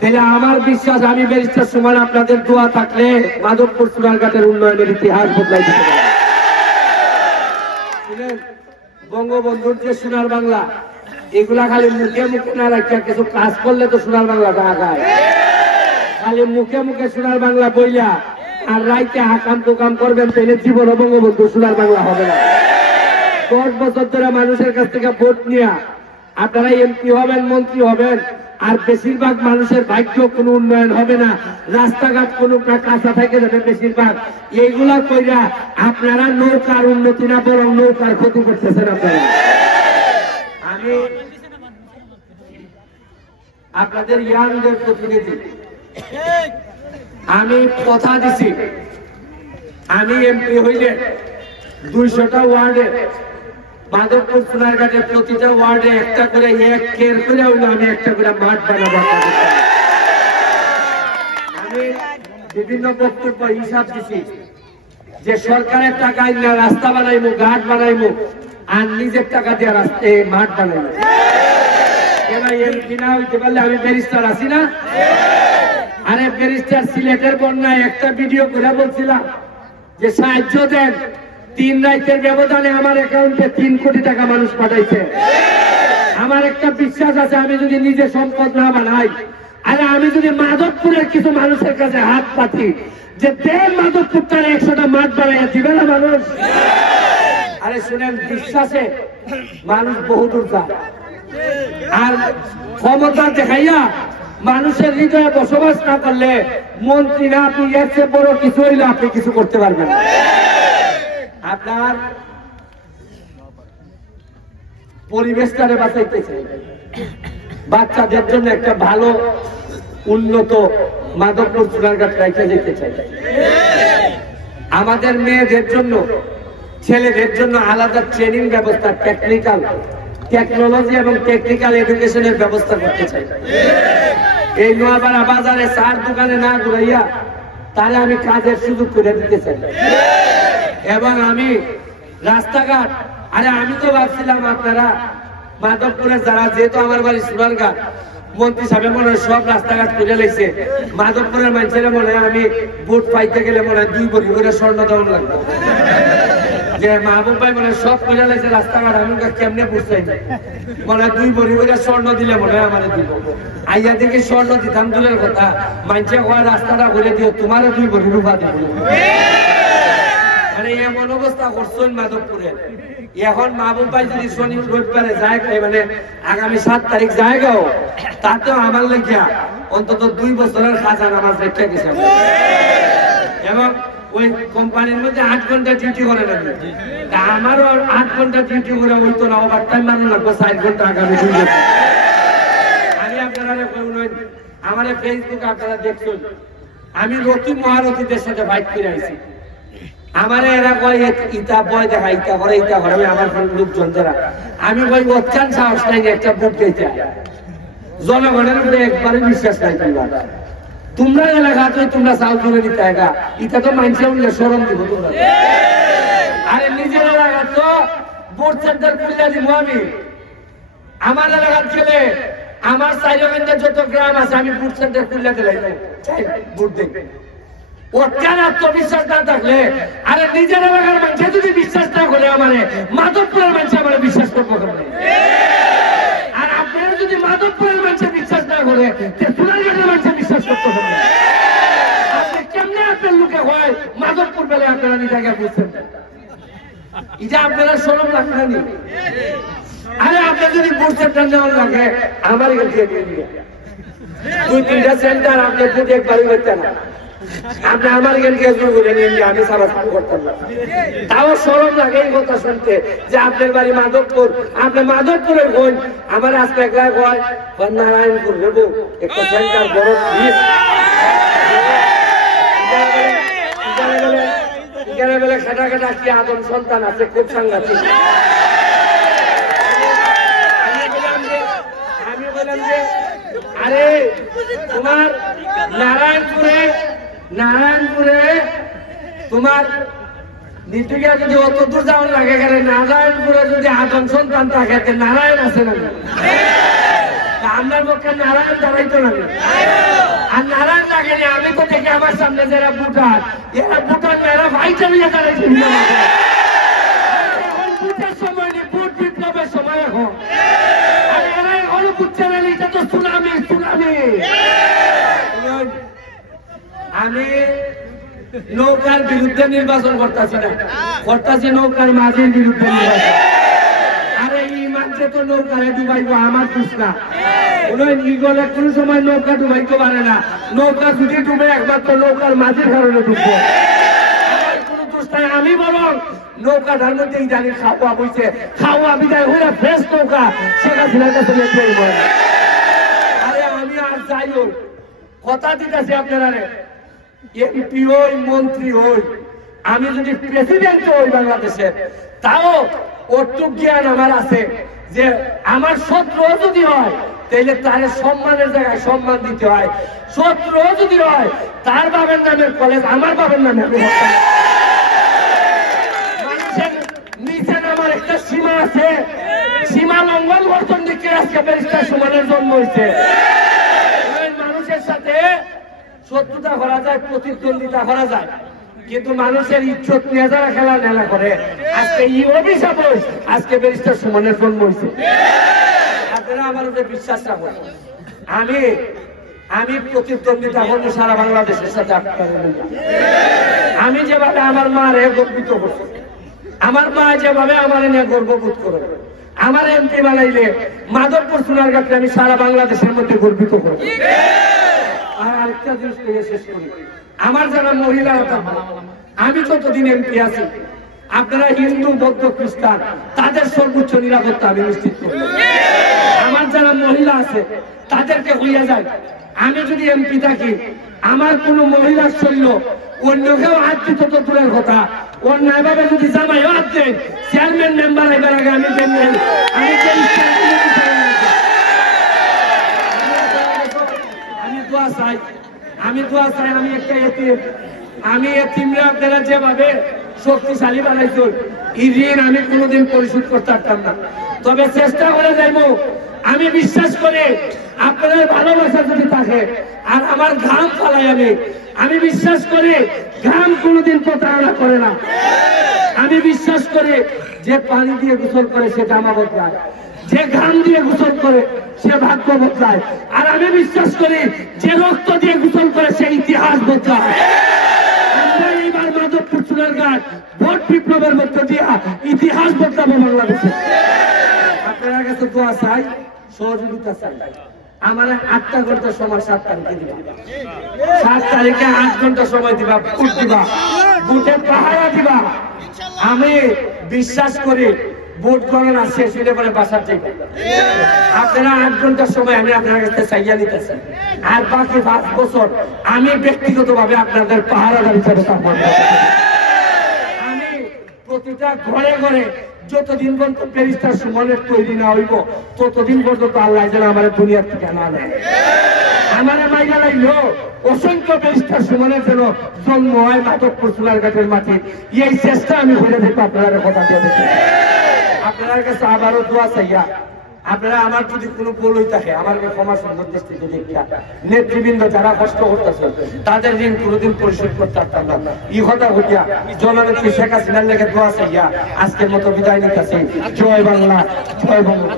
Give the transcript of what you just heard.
তাহলে আমার বিশ্বাস আমি ব্যারিস্টার সুমন আপনাদের দোয়া থাকলে মাধবপুর সোনারঘাটের উন্নয়নের ইতিহাস বদলাই দিতে পারে। বঙ্গবন্ধুর যে সোনার বাংলা, এগুলা খালি মুখে মুখে না রাখা, কিছু কাজ করলে তো সোনার বাংলাটা আগায়। খালি মুখে মুখে সোনার বাংলা বইলা আর রাইতে হাকাম প্রকাম করবেন, তাহলে জীবন বঙ্গবন্ধু সোনার বাংলা হবে না। 10 বছর ধরে মানুষের কাছ থেকে ভোট নিয়ে আপনারা এমপি হবেন, মন্ত্রী হবেন, আর বেশিরভাগ মানুষের ভাগ্য কোনো উন্নয়ন হবে না, রাস্তাঘাট কোনো কাঁচা থেকে যাবে বেশিরভাগ। এইগুলা কইরা আপনারা নৌকার উন্নতি না বরং নৌকার ক্ষতি করতেছেন আপনারা। আমি আপনাদের ইয়াংদের প্রতিনিধি, আমি কথা দিছি আমি এমপি হইলে 200টা ওয়ার্ডে মাধবপুর সোনারঘাটের প্রতিটা ওয়ার্ডে একটা করে এক কেয়ার করে হইলো আমি একটা করে মাঠ বানাবো। আমি বিভিন্ন বক্তব্য হিসাব দিছি যে সরকারের টাকায় না রাস্তা বানাইবো, ঘাট বানাইবো, আর নিজের টাকা দিয়ে রাস্তায় মাঠ বানাইবো। কেন এমপি না হইতে পারলে আমি ব্যারিস্টার আছি না? আরে ব্যারিস্টার সিলেটের বন্যায় একটা ভিডিও করে বলছিলাম যে সাহায্য দেন, 3 রাতের ব্যবধানে আমার অ্যাকাউন্টে 3 কোটি টাকা মানুষ পাঠাইছে। আমার একটা বিশ্বাস আছে, আমি যদি নিজে সম্পদ না বানাই, আরে আমি যদি মাধবপুরের কিছু মানুষের কাছে হাত পাতি যে দেন মাধবপুরটার 100টা মাঠ বানাইয়া দিবে না মানুষ? আরে শুনেন, বিশ্বাসে মানুষ বহুদূর যায়, আর ক্ষমতা দেখাইয়া মানুষের হৃদয়ে বসবাস না করলে মন্ত্রী না আপনি এর চেয়ে বড় কিছু হইলে আপনি কিছু করতে পারবেন না। আপনার পরিবেশটারে বাঁচাইতে চাই, বাচ্চাদের জন্য একটা ভালো উন্নত মাধবপুর সোনারঘাট রাইখা যেতে চাই, আমাদের মেয়েদের জন্য ছেলেদের জন্য আলাদা ট্রেনিং ব্যবস্থা, টেকনোলজি এবং টেকনিক্যাল এডুকেশনের ব্যবস্থা করতে চাই। এই নোয়াপাড়া বাজারে 4 দোকানে না ঘুরাইয়া তাহলে আমি কাজের সুযোগ করে দিতে চাই। এবং আমি রাস্তাঘাট, আরে আমি তো ভাবছিলাম আপনারা মাধবপুরে যারা, যেহেতু আমার বাড়ি সোনারঘাট, মন্ত্রী সাহেব মনে হয় সব রাস্তাঘাট করে লেগেছে, মাধবপুরের মানুষেরা মনে হয় আমি ভোট পাইতে গেলে মনে হয় 2 কোটি করে স্বর্ণ দেওয়ার লাগবে, যে মাহবুব ভাই মনে হয় সব করে লেগেছে রাস্তাঘাট, আমি কেমনে বুঝতেই মনে হয় 2 কোটি করে স্বর্ণ দিলে মনে হয় আমার দিব। আইয়া দেখে স্বর্ণ দিতাম দূরের কথা, মানুষে হয় রাস্তাটা করে দিও, তোমারও 2 কোটি রূপা দিব। মানে এমন অবস্থা করছেন মাধবপুরে। এখন মাহবুব ভাই যদি শনি রবিবারে যায়, মানে আগামী 7 তারিখ যায়গাও, তাতেও আমার লেখিয়া অন্তত 2 বছরের খাজান আমার রেখে গেছে। এবং ওই কোম্পানির মধ্যে 8 ঘন্টা ডিউটি করে লাগবে, আমারও 8 ঘন্টা ডিউটি করে হইতো না, ওভার টাইম মানে লাগবে 4 ঘন্টা আগামী 2 বছর। আমি আপনারা আমার ফেসবুকে আপনারা দেখছেন আমি রতি মহারথীদের সাথে বাইক করে আইছি, আমার এরা কয় ইটা বয় দেখা, ইটা করে ইটা করে, আমি আমার লোকজন যারা, আমি কই অত্যান সাহস নাই একটা ভোট দিতে, জনগণের উপরে একবারে বিশ্বাস নাই। তোমরা এলাকা তো তোমরা চাল তুলে দিতে একা, ইটা তো মানছে উঠলে সরম দিব তোমরা। আরে নিজের এলাকা তো ভোট সেন্টার খুলে দিব আমি, আমার এলাকার ছেলে আমার সাইলেন্টের যত গ্রাম আছে আমি ভোট সেন্টার খুলে দিলাই ভোট দেখবে। আত্মবিশ্বাস না থাকলে, আরে নিজের এলাকার মানুষ যদি বিশ্বাস না করে আমার মাধবপুরের মানুষ আমার বিশ্বাস করবো, আর আপনারা যদি মাধবপুরের মানুষ বিশ্বাস না করে সোনারঘাটের মানুষ বিশ্বাস করতে হবে। আপনি কেমনে আপনার লোকে হয় মাধবপুর বেলে আপনারা নিজেকে বুঝছেন, এটা আপনারা সরম লাগবে না? আরে আপনার যদি ভোট সেন্টার নেওয়ার লাগে আমার এখানে দিয়ে দিয়ে 2-3টা সেন্টার আপনি ভোট একবারই হচ্ছে না, আপনি আমার এখানকে করে নিয়ে আমি সারা করতাম না। তাও সরম লাগে এই কথা শুনতে যে আপনার বাড়ি মাধবপুর, আপনি মাধবপুরের বোন, আমার আজকে একলা হয় নারায়ণপুর নেবো একটা সেন্টার বড় বেলে খাটা খাটা কি আদম সন্তান আছে, খুব সাংঘাতিক। আমি বললাম যে আরে তোমার নারায়ণপুরে তোমার নিতুগিয়া যদি অত দূর যাওয়ার লাগে, নারায়ণপুরে যদি আদম সন্তান থাকে নারায়ণ আছে না? আপনার পক্ষে নারায়ণ দাঁড়াইতো না। আর নারায়ণ লাগেনি আমি তো দেখি আমার সামনে যারা ভুটান এরা ভুটান এরা ভাইটা নিয়ে দাঁড়াইছে এখন ভোটের সময় নেই ভোট বিপ্লবের সময় এখন আর এরা এখনো বুঝছে না এটা তো সুনামি সুনামি আমি নৌকার বিরুদ্ধে নির্বাচন করতেছি না করতেছি নৌকার মাঝের বিরুদ্ধে নির্বাচন আরে ইমানকে তো নৌকারে ডুবাইবো আমার দোষ না ইগলে কোন সময় নৌকা ডুবাইতে পারে না নৌকা যদি ডুবে একমাত্র নৌকার মাঝের কারণে ডুববো কোন দোষ নাই আমি বরং নৌকাটার মধ্যে জানি খাওয়া বইছে খাওয়া বিদায় হয়ে ফ্রেশ নৌকা সেটা ছিলার কাছে আরে আমি আর যাই হোক কথা দিতেছি আপনারা এমপি হই মন্ত্রী হই আমি যদি প্রেসিডেন্ট হই বাংলাদেশে তাও অটুক জ্ঞান আমার আছে যে আমার শত্রু যদি হয় তাহলে তার সম্মানের জায়গায় সম্মান দিতে হয় শত্রু যদি হয় তার বাবার নামের কলেজ আমার বাবার নামে মানুষের নিচে আমার একটা সীমা আছে সীমা লঙ্ঘন বর্তন দিকে আজকে ব্যারিস্টার সুমনের জন্ম হয়েছে মানুষের সাথে শত্রুতা করা যায় প্রতিদ্বন্দ্বিতা করা যায় কিন্তু মানুষের ইজ্জত নিয়ে যারা খেলা নেলা করে আজকে এই অভিশাপ আজকে ব্যারিস্টার সুমনের জন্ম হয়েছে আপনারা আমার উপরে বিশ্বাস রাখুন আমি প্রতিদ্বন্দ্বিতা করবো সারা বাংলাদেশের সাথে আমি যেভাবে আমার মারে গর্বিত করছি আমার মা যেভাবে আমার নিয়ে গর্ববোধ করে আমার এমপি বানাইলে মাধবপুর সোনারঘাটে আমি সারা বাংলাদেশের মধ্যে গর্বিত করবো আর আরেকটা জিনিস শেষ করি আমার যারা মহিলা আমি যতদিন এমপি আছি আপনারা হিন্দু বৌদ্ধ খ্রিস্টান তাদের সর্বোচ্চ নিরাপত্তা আমি নিশ্চিত করি আমার যারা মহিলা আছে তাদেরকে হইয়া যায় আমি যদি এমপি থাকি আমার কোন মহিলার শরীর অন্য কেউ হাত দিত তো দূরের কথা অন্যায় ভাবে যদি জামাই হাত দেয় চেয়ারম্যান মেম্বার এবার আগে আমি দোয়া চাই আমি একটা এতিম আমি এতিমরা আপনারা যেভাবে শক্তিশালী বানাইছো এই ঋণ আমি কোনোদিন পরিশোধ করতে পারতাম না তবে চেষ্টা করে যাইবো আমি বিশ্বাস করি আপনাদের ভালোবাসা যদি থাকে আর আমার ঘাম ফালাই আমি বিশ্বাস করি ঘাম কোনোদিন প্রতারণা করে না আমি বিশ্বাস করি যে পানি দিয়ে গোসল করে সে জামা বদলায় যে ঘাম দিয়ে গোসল করে সে ভাগ্য বদলায় আর আমি বিশ্বাস করি যে রক্ত দিয়ে গোসল করে সে ইতিহাস বদলায় আমরা এইবার মাধবপুর সোনারঘাট ভোট বিপ্লবের মধ্য দিয়ে ইতিহাস বদলাবো বাংলাদেশে আপনার কাছে দোয়া চাই সহযোগিতা চাই আমার 8 ঘন্টা সময় 7 তারিখে দিবা 7 তারিখে 8 ঘন্টা সময় দিবা ভোট দিবা ভোটে পাহারা দিবা আমি বিশ্বাস করি ভোট গণনা শেষ হলে পরে বাসার যাইব আপনারা 8 ঘন্টার সময় আমি আপনার কাছে চাইয়া নিতেছি আর বাকি 5 বছর আমি ব্যক্তিগতভাবে আপনাদের পাহারাদার হিসেবে থাকবো আমি প্রতিটা ঘরে ঘরে যতদিন পর্যন্ত ব্যারিস্টার সুমনের তৈরি না হইব ততদিন পর্যন্ত আল্লাহ যেন আমার দুনিয়ার থেকে না নেয় আমার মাইয়া লাগলো অসংখ্য ব্যারিস্টার সুমনের যেন জন্ম হয় মাধবপুর সোনারঘাটের মাটি এই চেষ্টা আমি করে দেখবো আপনারা কথা দিয়ে দেখি আপনার কাছে আবারও দোয়া চাইয়া আপনারা আমার যদি কোনো ভুল হয়ে থাকে আমার ক্ষমা সুন্দর দৃষ্টিতে দেখিয়া নেতৃবৃন্দ যারা কষ্ট করতেছে তাদের ঋণ কোনোদিন পরিশোধ করতে পারতাম না এই কথা হইয়া জননেত্রী শেখ হাসিনার লেগে দোয়া চাইয়া আজকের মতো বিদায় নিতেছি জয় বাংলা জয় বাংলা।